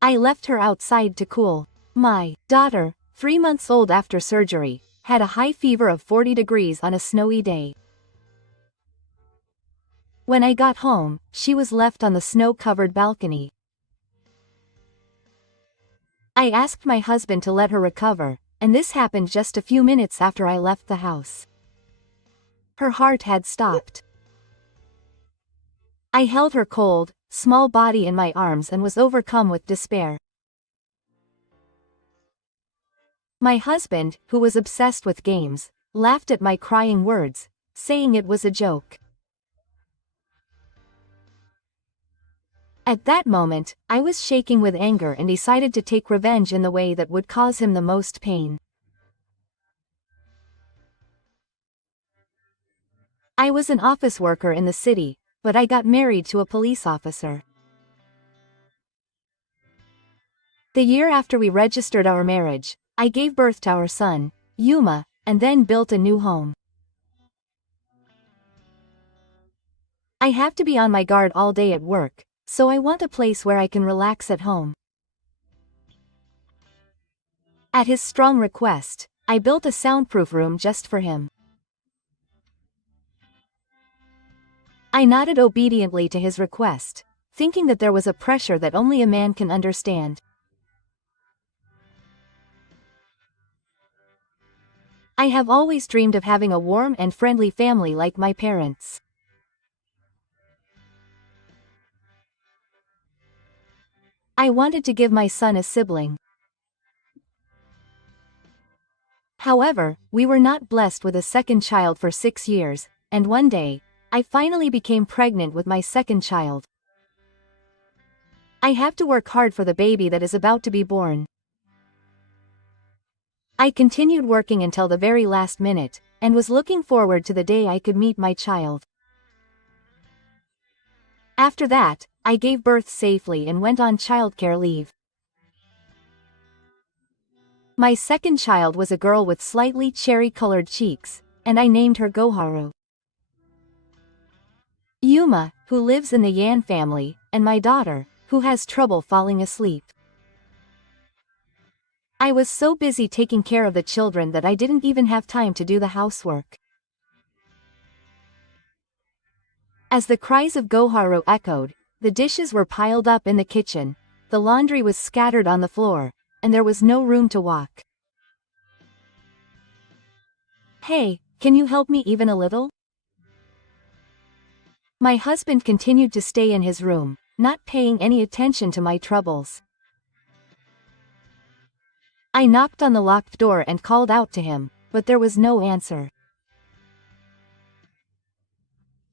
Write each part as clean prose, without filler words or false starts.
I left her outside to cool. My daughter, 3 months old after surgery, had a high fever of 40 degrees on a snowy day. When I got home, she was left on the snow-covered balcony. I asked my husband to let her recover, and this happened just a few minutes after I left the house. Her heart had stopped. I held her cold, small body in my arms and was overcome with despair. My husband, who was obsessed with games, laughed at my crying words, saying it was a joke. At that moment, I was shaking with anger and decided to take revenge in the way that would cause him the most pain. I was an office worker in the city, but I got married to a police officer. The year after we registered our marriage, I gave birth to our son, Yuma, and then built a new home. I have to be on my guard all day at work, so I want a place where I can relax at home. At his strong request, I built a soundproof room just for him. I nodded obediently to his request, thinking that there was a pressure that only a man can understand. I have always dreamed of having a warm and friendly family like my parents. I wanted to give my son a sibling. However, we were not blessed with a second child for 6 years, and one day, I finally became pregnant with my second child. I have to work hard for the baby that is about to be born. I continued working until the very last minute, and was looking forward to the day I could meet my child. After that, I gave birth safely and went on childcare leave. My second child was a girl with slightly cherry-colored cheeks, and I named her Goharu. Yuma, who lives in the Yan family, and my daughter, who has trouble falling asleep. I was so busy taking care of the children that I didn't even have time to do the housework. As the cries of Goharu echoed, the dishes were piled up in the kitchen, the laundry was scattered on the floor, and there was no room to walk. "Hey, can you help me even a little?" My husband continued to stay in his room, not paying any attention to my troubles. I knocked on the locked door and called out to him, but there was no answer.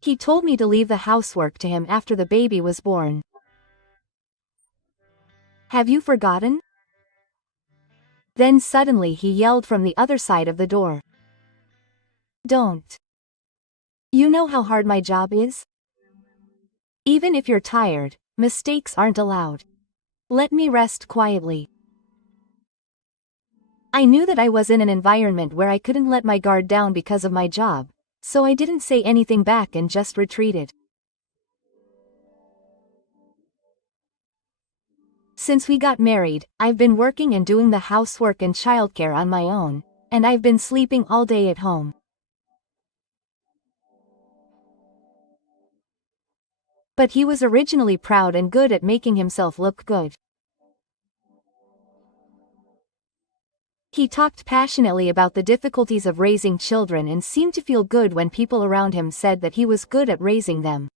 He told me to leave the housework to him after the baby was born. "Have you forgotten?" Then suddenly he yelled from the other side of the door. "Don't. You know how hard my job is? Even if you're tired, mistakes aren't allowed. Let me rest quietly." I knew that I was in an environment where I couldn't let my guard down because of my job, so I didn't say anything back and just retreated. Since we got married, I've been working and doing the housework and childcare on my own, and I've been sleeping all day at home. But he was originally proud and good at making himself look good. He talked passionately about the difficulties of raising children and seemed to feel good when people around him said that he was good at raising them.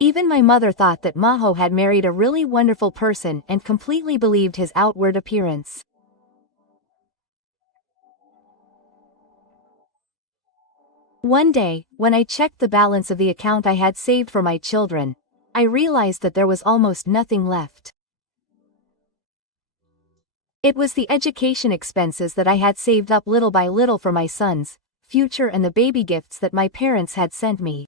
Even my mother thought that Maho had married a really wonderful person and completely believed his outward appearance. One day, when I checked the balance of the account I had saved for my children, I realized that there was almost nothing left. It was the education expenses that I had saved up little by little for my sons' future and the baby gifts that my parents had sent me.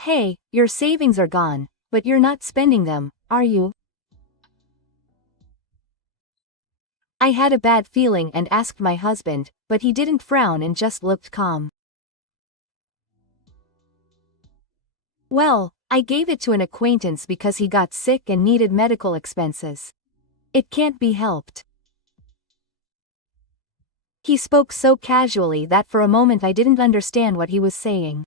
"Hey, your savings are gone, but you're not spending them, are you?" I had a bad feeling and asked my husband, but he didn't frown and just looked calm. Well, I gave it to an acquaintance because he got sick and needed medical expenses. It can't be helped. He spoke so casually that for a moment I didn't understand what he was saying.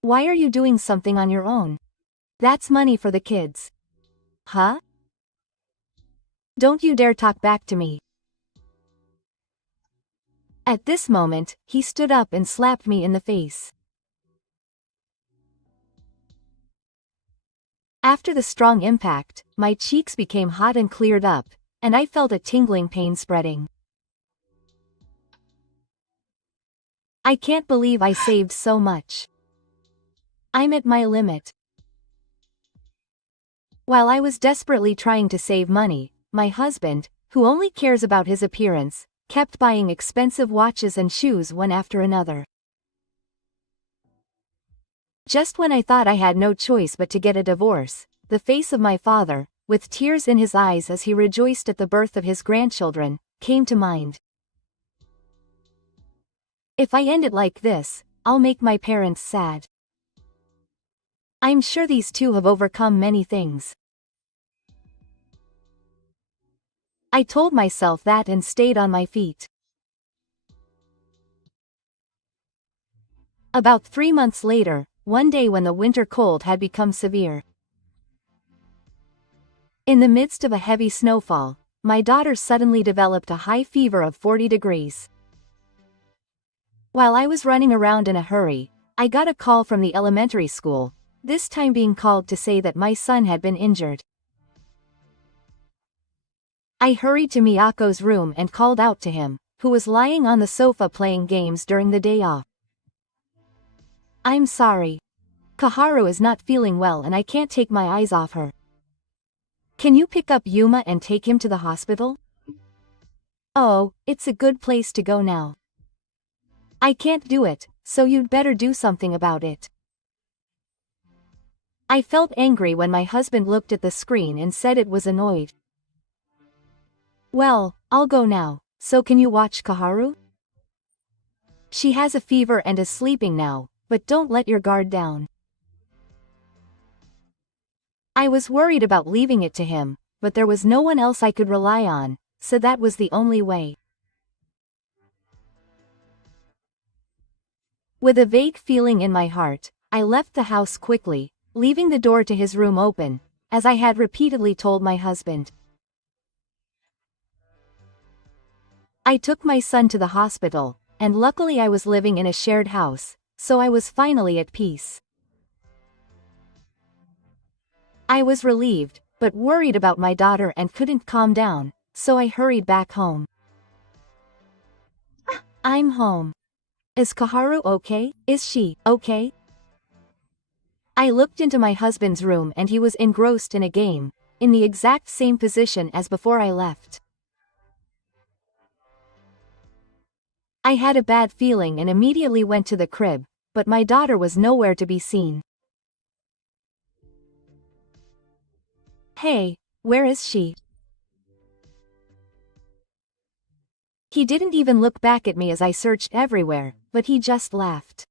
Why are you doing something on your own? That's money for the kids. Huh? Don't you dare talk back to me. At this moment, he stood up and slapped me in the face. After the strong impact, my cheeks became hot and cleared up, and I felt a tingling pain spreading. I can't believe I saved so much. I'm at my limit. While I was desperately trying to save money, my husband, who only cares about his appearance, kept buying expensive watches and shoes one after another. Just when I thought I had no choice but to get a divorce, the face of my father, with tears in his eyes as he rejoiced at the birth of his grandchildren, came to mind. If I end it like this, I'll make my parents sad. I'm sure these two have overcome many things. I told myself that and stayed on my feet. About 3 months later, one day when the winter cold had become severe. In the midst of a heavy snowfall, my daughter suddenly developed a high fever of 40 degrees. While I was running around in a hurry, I got a call from the elementary school, this time being called to say that my son had been injured. I hurried to Miyako's room and called out to him, who was lying on the sofa playing games during the day off. I'm sorry. Kaharu is not feeling well and I can't take my eyes off her. Can you pick up Yuma and take him to the hospital? Oh, it's a good place to go now. I can't do it, so you'd better do something about it. I felt angry when my husband looked at the screen and said it was annoyed. Well, I'll go now, so can you watch Kaharu? She has a fever and is sleeping now, but don't let your guard down. I was worried about leaving it to him, but there was no one else I could rely on, so that was the only way. With a vague feeling in my heart, I left the house quickly, leaving the door to his room open, as I had repeatedly told my husband. I took my son to the hospital, and luckily I was living in a shared house, so I was finally at peace. I was relieved, but worried about my daughter and couldn't calm down, so I hurried back home. I'm home. Is Kaharu okay? Is she okay? I looked into my husband's room and he was engrossed in a game, in the exact same position as before I left. I had a bad feeling and immediately went to the crib, but my daughter was nowhere to be seen. Hey, where is she? He didn't even look back at me as I searched everywhere, but he just laughed.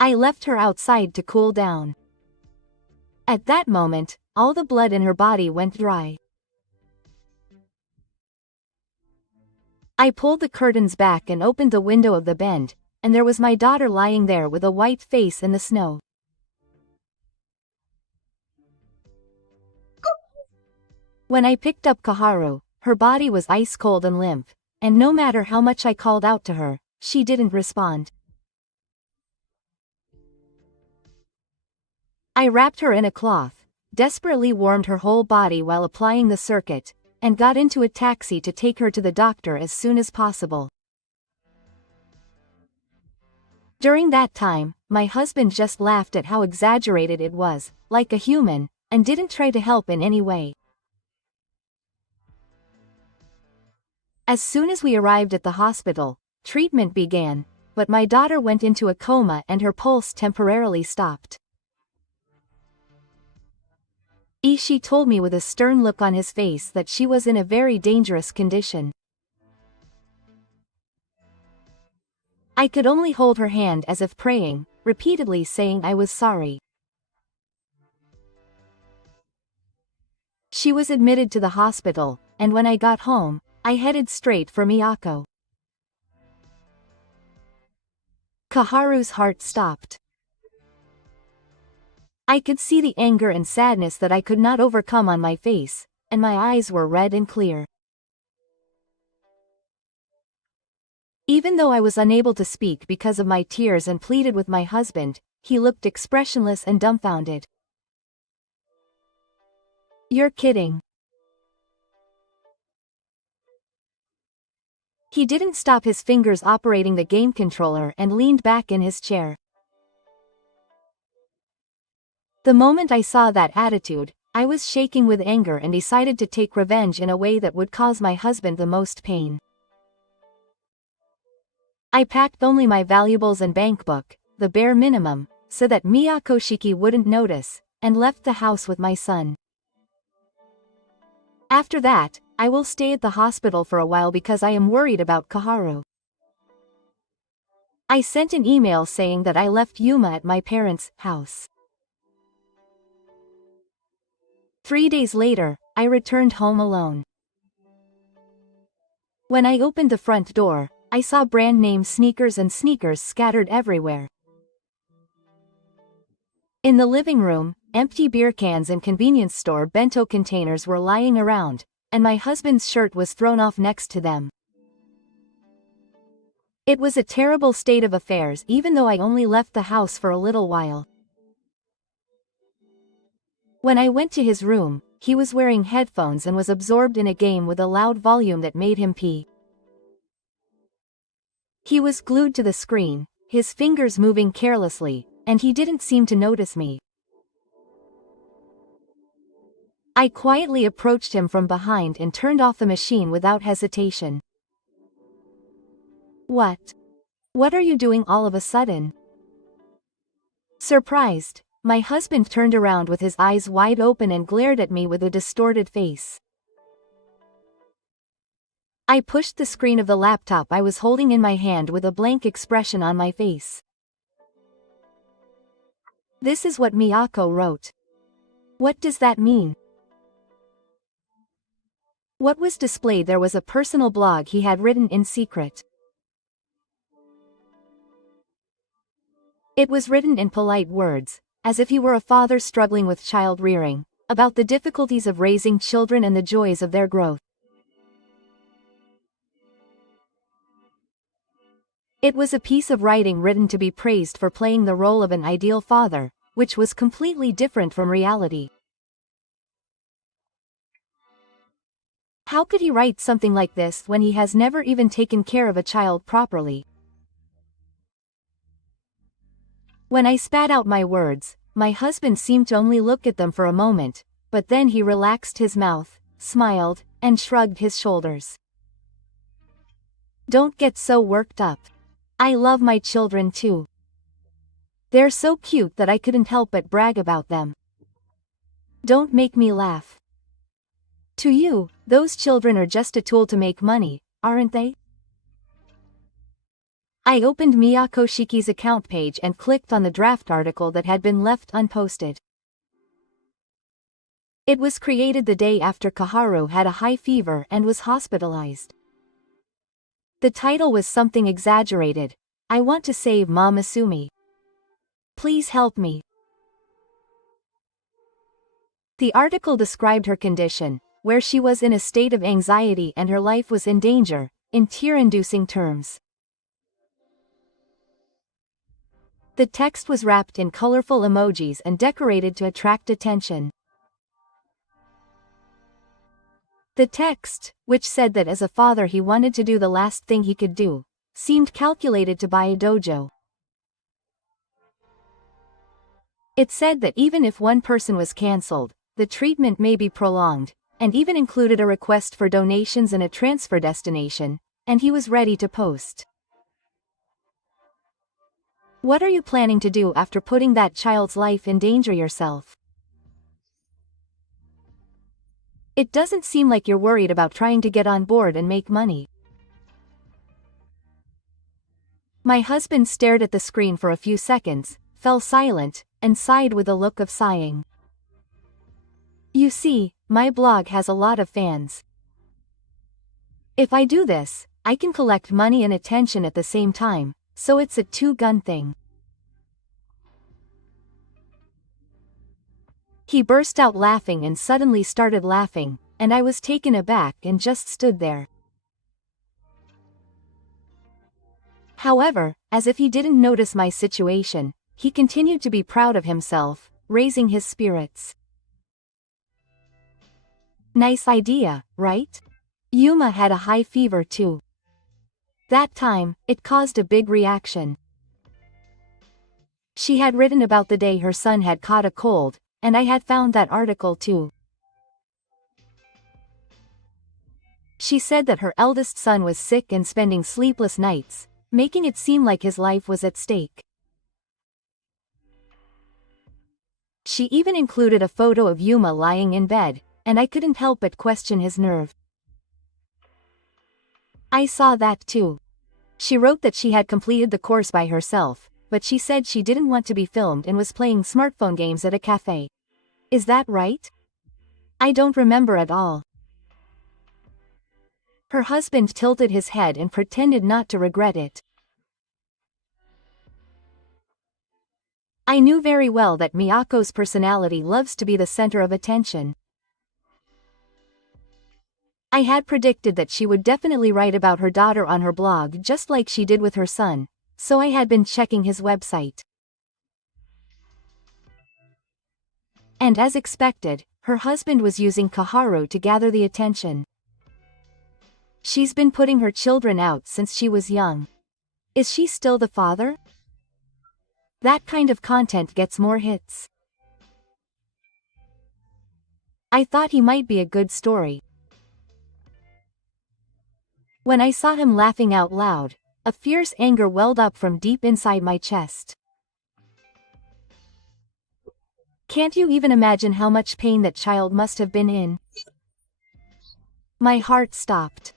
I left her outside to cool down. At that moment, all the blood in her body went dry. I pulled the curtains back and opened the window of the bed, and there was my daughter lying there with a white face in the snow. When I picked up Kaharu, her body was ice cold and limp, and no matter how much I called out to her, she didn't respond. I wrapped her in a cloth, desperately warmed her whole body while applying the circuit, and got into a taxi to take her to the doctor as soon as possible. During that time, my husband just laughed at how exaggerated it was, like a human, and didn't try to help in any way. As soon as we arrived at the hospital, treatment began, but my daughter went into a coma and her pulse temporarily stopped. Ishii told me with a stern look on his face that she was in a very dangerous condition. I could only hold her hand as if praying, repeatedly saying I was sorry. She was admitted to the hospital, and when I got home, I headed straight for Miyako. Kaharu's heart stopped. I could see the anger and sadness that I could not overcome on my face, and my eyes were red and clear. Even though I was unable to speak because of my tears and pleaded with my husband, he looked expressionless and dumbfounded. You're kidding. He didn't stop his fingers operating the game controller and leaned back in his chair. The moment I saw that attitude, I was shaking with anger and decided to take revenge in a way that would cause my husband the most pain. I packed only my valuables and bank book, the bare minimum, so that Miyako Shiki wouldn't notice, and left the house with my son. After that, I will stay at the hospital for a while because I am worried about Kaharu. I sent an email saying that I left Yuma at my parents' house. 3 days later, I returned home alone. When I opened the front door, I saw brand name sneakers and sneakers scattered everywhere. In the living room, empty beer cans and convenience store bento containers were lying around, and my husband's shirt was thrown off next to them. It was a terrible state of affairs even though I only left the house for a little while. When I went to his room, he was wearing headphones and was absorbed in a game with a loud volume that made him pee. He was glued to the screen, his fingers moving carelessly, and he didn't seem to notice me. I quietly approached him from behind and turned off the machine without hesitation. What? What are you doing all of a sudden? Surprised, my husband turned around with his eyes wide open and glared at me with a distorted face. I pushed the screen of the laptop I was holding in my hand with a blank expression on my face. This is what Miyako wrote. What does that mean? What was displayed there was a personal blog he had written in secret. It was written in polite words, as if he were a father struggling with child rearing, about the difficulties of raising children and the joys of their growth. It was a piece of writing written to be praised for playing the role of an ideal father, which was completely different from reality. How could he write something like this when he has never even taken care of a child properly? When I spat out my words, my husband seemed to only look at them for a moment, but then he relaxed his mouth, smiled, and shrugged his shoulders. Don't get so worked up. I love my children too. They're so cute that I couldn't help but brag about them. Don't make me laugh. To you, those children are just a tool to make money, aren't they? I opened Miyako Shiki's account page and clicked on the draft article that had been left unposted. It was created the day after Kaharu had a high fever and was hospitalized. The title was something exaggerated. I want to save Mom Asumi. Please help me. The article described her condition, where she was in a state of anxiety and her life was in danger, in tear-inducing terms. The text was wrapped in colorful emojis and decorated to attract attention. The text, which said that as a father he wanted to do the last thing he could do, seemed calculated to buy a dojo. It said that even if one person was cancelled, the treatment may be prolonged, and even included a request for donations and a transfer destination, and he was ready to post. What are you planning to do after putting that child's life in danger yourself? It doesn't seem like you're worried about trying to get on board and make money. My husband stared at the screen for a few seconds, fell silent, and sighed with a look of sighing. You see, my blog has a lot of fans. If I do this, I can collect money and attention at the same time, so it's a two-gun thing. He burst out laughing and suddenly started laughing, and I was taken aback and just stood there. However, as if he didn't notice my situation, he continued to be proud of himself, raising his spirits. Nice idea, right? Yuma had a high fever too. That time, it caused a big reaction. She had written about the day her son had caught a cold, and I had found that article too. She said that her eldest son was sick and spending sleepless nights, making it seem like his life was at stake. She even included a photo of Yuma lying in bed, and I couldn't help but question his nerve. I saw that too. She wrote that she had completed the course by herself, but she said she didn't want to be filmed and was playing smartphone games at a cafe. Is that right? I don't remember at all. Her husband tilted his head and pretended not to regret it. I knew very well that Miyako's personality loves to be the center of attention. I had predicted that she would definitely write about her daughter on her blog just like she did with her son, so I had been checking his website. And as expected, her husband was using Kaharu to gather the attention. She's been putting her children out since she was young. Is she still the father? That kind of content gets more hits. I thought he might be a good story. When I saw him laughing out loud, a fierce anger welled up from deep inside my chest. Can't you even imagine how much pain that child must have been in? My heart stopped.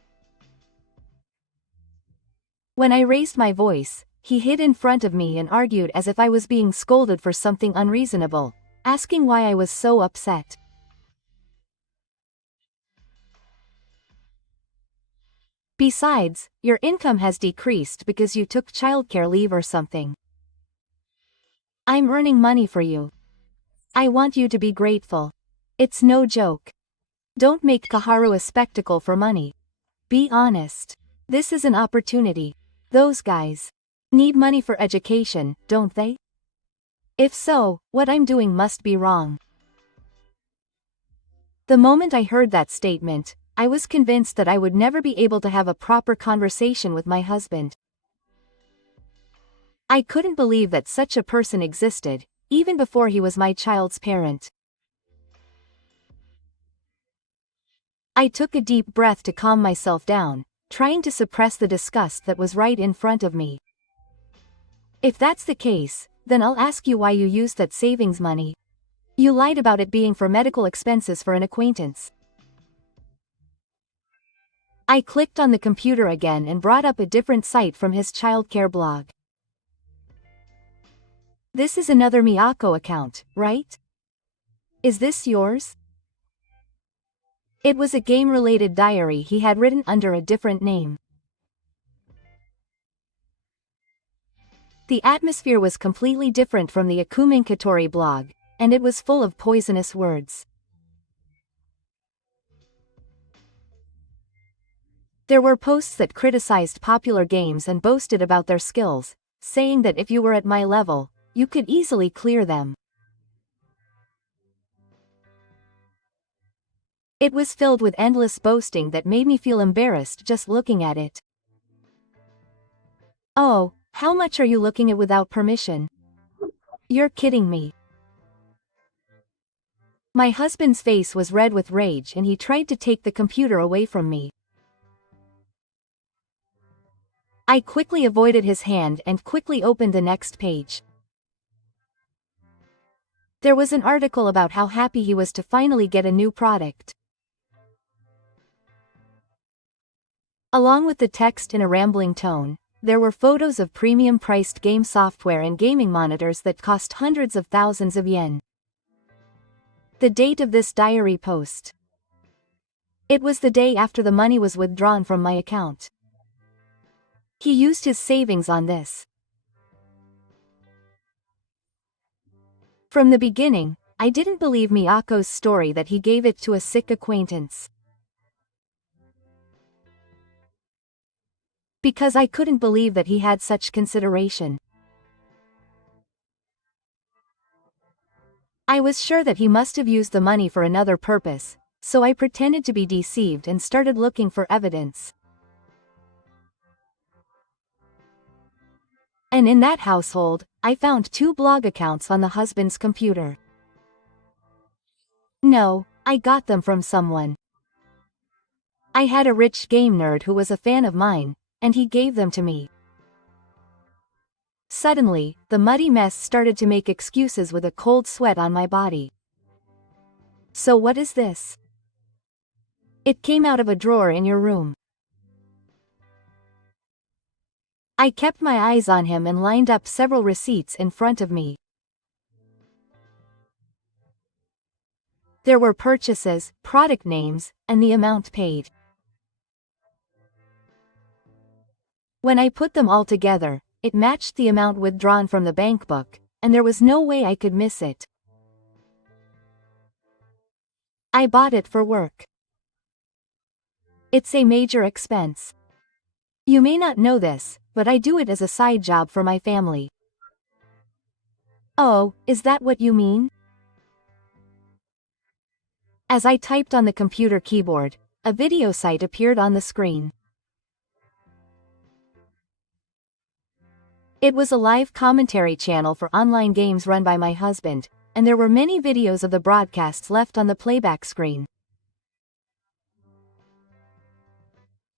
When I raised my voice, he hid in front of me and argued as if I was being scolded for something unreasonable, asking why I was so upset. Besides, your income has decreased because you took childcare leave or something. I'm earning money for you. I want you to be grateful. It's no joke. Don't make Kaharu a spectacle for money. Be honest. This is an opportunity. Those guys need money for education, don't they? If so, what I'm doing must be wrong. The moment I heard that statement, I was convinced that I would never be able to have a proper conversation with my husband. I couldn't believe that such a person existed, even before he was my child's parent. I took a deep breath to calm myself down, trying to suppress the disgust that was right in front of me. If that's the case, then I'll ask you why you used that savings money. You lied about it being for medical expenses for an acquaintance. I clicked on the computer again and brought up a different site from his childcare blog. This is another Miyako account, right? Is this yours? It was a game-related diary he had written under a different name. The atmosphere was completely different from the Akumen Katori blog, and it was full of poisonous words. There were posts that criticized popular games and boasted about their skills, saying that if you were at my level, you could easily clear them. It was filled with endless boasting that made me feel embarrassed just looking at it. Oh, how much are you looking at without permission? You're kidding me. My husband's face was red with rage and he tried to take the computer away from me. I quickly avoided his hand and quickly opened the next page. There was an article about how happy he was to finally get a new product. Along with the text in a rambling tone, there were photos of premium-priced game software and gaming monitors that cost hundreds of thousands of yen. The date of this diary post. It was the day after the money was withdrawn from my account. He used his savings on this. From the beginning, I didn't believe Miyako's story that he gave it to a sick acquaintance. Because I couldn't believe that he had such consideration. I was sure that he must have used the money for another purpose, so I pretended to be deceived and started looking for evidence. And in that household, I found 2 blog accounts on the husband's computer. No, I got them from someone. I had a rich game nerd who was a fan of mine, and he gave them to me. Suddenly, the muddy mess started to make excuses with a cold sweat on my body. So what is this? It came out of a drawer in your room. I kept my eyes on him and lined up several receipts in front of me. There were purchases, product names, and the amount paid. When I put them all together, it matched the amount withdrawn from the bank book, and there was no way I could miss it. I bought it for work. It's a major expense. You may not know this, but I do it as a side job for my family. Oh, is that what you mean? As I typed on the computer keyboard, a video site appeared on the screen. It was a live commentary channel for online games run by my husband, and there were many videos of the broadcasts left on the playback screen.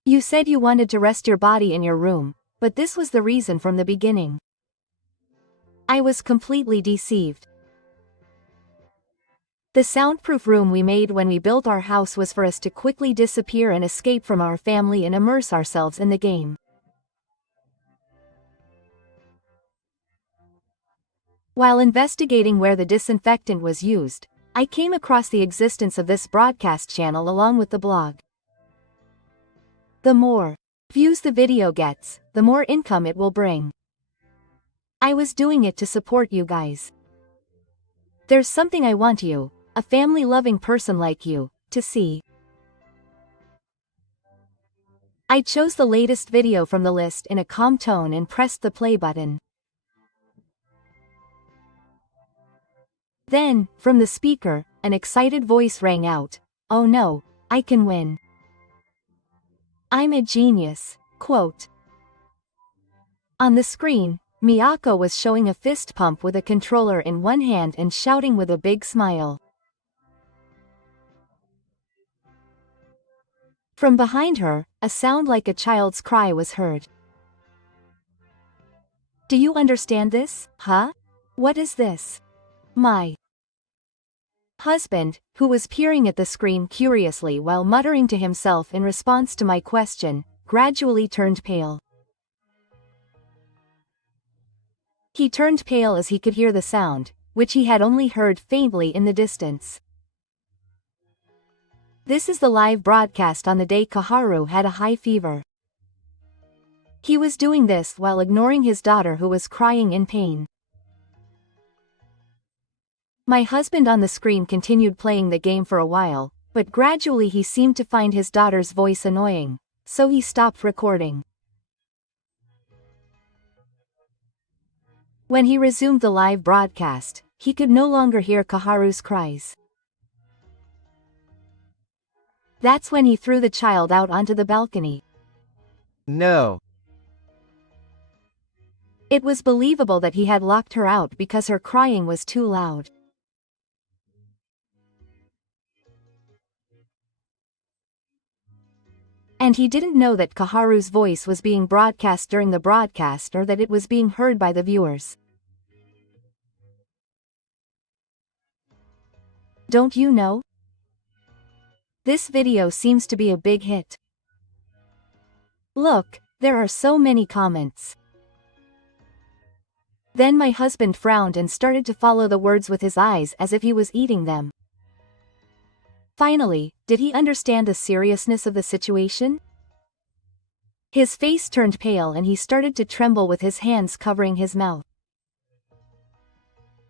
You said you wanted to rest your body in your room, but this was the reason from the beginning. I was completely deceived. The soundproof room we made when we built our house was for us to quickly disappear and escape from our family and immerse ourselves in the game. While investigating where the disinfectant was used, I came across the existence of this broadcast channel along with the blog. The more views the video gets, the more income it will bring. I was doing it to support you guys. There's something I want you, a family-loving person like you, to see. I chose the latest video from the list in a calm tone and pressed the play button. Then, from the speaker, an excited voice rang out, "Oh no, I can win. I'm a genius." Quote. On the screen, Miyako was showing a fist pump with a controller in one hand and shouting with a big smile. From behind her, a sound like a child's cry was heard. Do you understand this, huh? What is this? My husband, who was peering at the screen curiously while muttering to himself in response to my question, gradually turned pale. He turned pale as he could hear the sound, which he had only heard faintly in the distance. This is the live broadcast on the day Kaharu had a high fever. He was doing this while ignoring his daughter who was crying in pain. My husband on the screen continued playing the game for a while, but gradually he seemed to find his daughter's voice annoying, so he stopped recording. When he resumed the live broadcast, he could no longer hear Kaharu's cries. That's when he threw the child out onto the balcony. No. It was believable that he had locked her out because her crying was too loud. And he didn't know that Kaharu's voice was being broadcast during the broadcast or that it was being heard by the viewers. Don't you know? This video seems to be a big hit. Look, There are so many comments. Then my husband frowned and started to follow the words with his eyes as if he was eating them. Finally, did he understand the seriousness of the situation? His face turned pale and he started to tremble with his hands covering his mouth.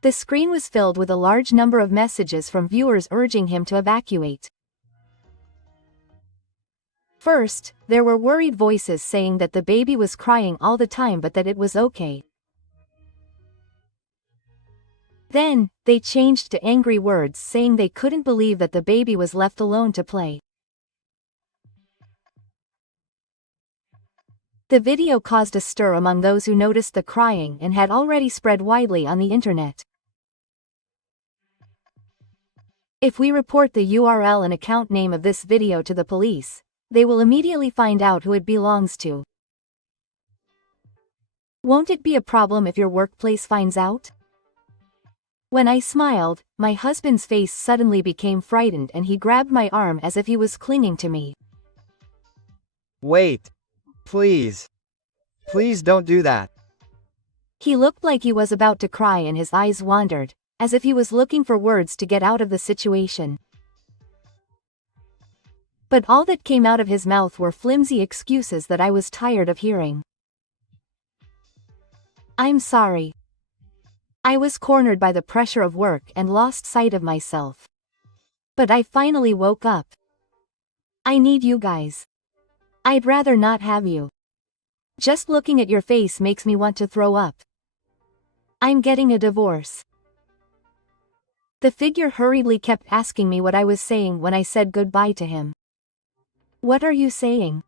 The screen was filled with a large number of messages from viewers urging him to evacuate. First, there were worried voices saying that the baby was crying all the time but that it was okay. Then, they changed to angry words saying they couldn't believe that the baby was left alone to play. The video caused a stir among those who noticed the crying and had already spread widely on the internet. If we report the URL and account name of this video to the police, they will immediately find out who it belongs to. Won't it be a problem if your workplace finds out? When I smiled, my husband's face suddenly became frightened and he grabbed my arm as if he was clinging to me. Wait. Please. Please don't do that. He looked like he was about to cry and his eyes wandered, as if he was looking for words to get out of the situation. But all that came out of his mouth were flimsy excuses that I was tired of hearing. I'm sorry. I was cornered by the pressure of work and lost sight of myself. But I finally woke up. I need you guys. I'd rather not have you. Just looking at your face makes me want to throw up. I'm getting a divorce. The figure hurriedly kept asking me what I was saying when I said goodbye to him. What are you saying?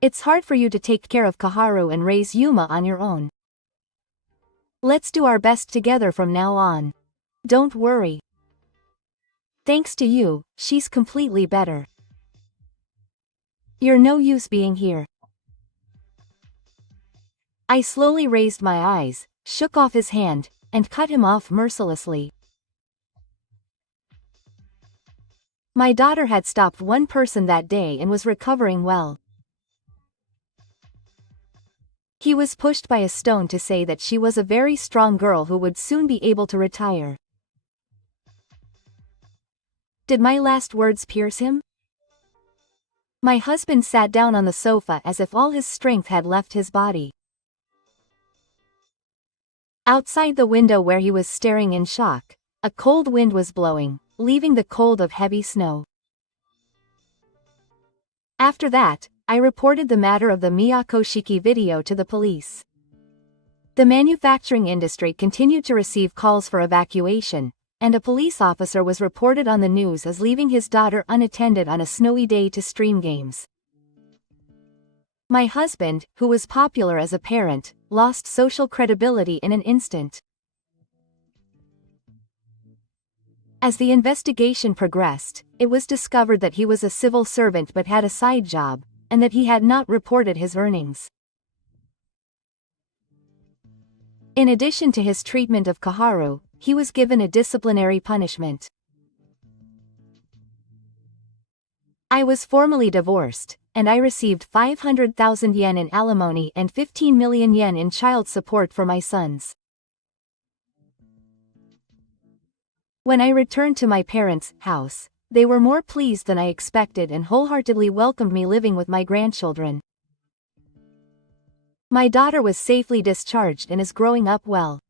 It's hard for you to take care of Kaharu and raise Yuma on your own. Let's do our best together from now on. Don't worry. Thanks to you, she's completely better. You're no use being here. I slowly raised my eyes, shook off his hand, and cut him off mercilessly. My daughter had stopped one person that day and was recovering well. He was pushed by a stone to say that she was a very strong girl who would soon be able to retire. Did my last words pierce him? My husband sat down on the sofa as if all his strength had left his body. Outside the window where he was staring in shock, a cold wind was blowing, leaving the cold of heavy snow. After that, I reported the matter of the Miyako Shiki video to the police. The manufacturing industry continued to receive calls for evacuation, and a police officer was reported on the news as leaving his daughter unattended on a snowy day to stream games. My husband, who was popular as a parent, lost social credibility in an instant. As the investigation progressed, it was discovered that he was a civil servant but had a side job, and that he had not reported his earnings. In addition to his treatment of Kaharu, he was given a disciplinary punishment. I was formally divorced, and I received 500,000 yen in alimony and 15 million yen in child support for my sons. When I returned to my parents' house, they were more pleased than I expected and wholeheartedly welcomed me living with my grandchildren. My daughter was safely discharged and is growing up well.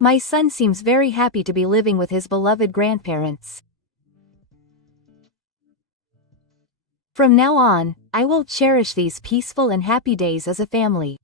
My son seems very happy to be living with his beloved grandparents. From now on, I will cherish these peaceful and happy days as a family.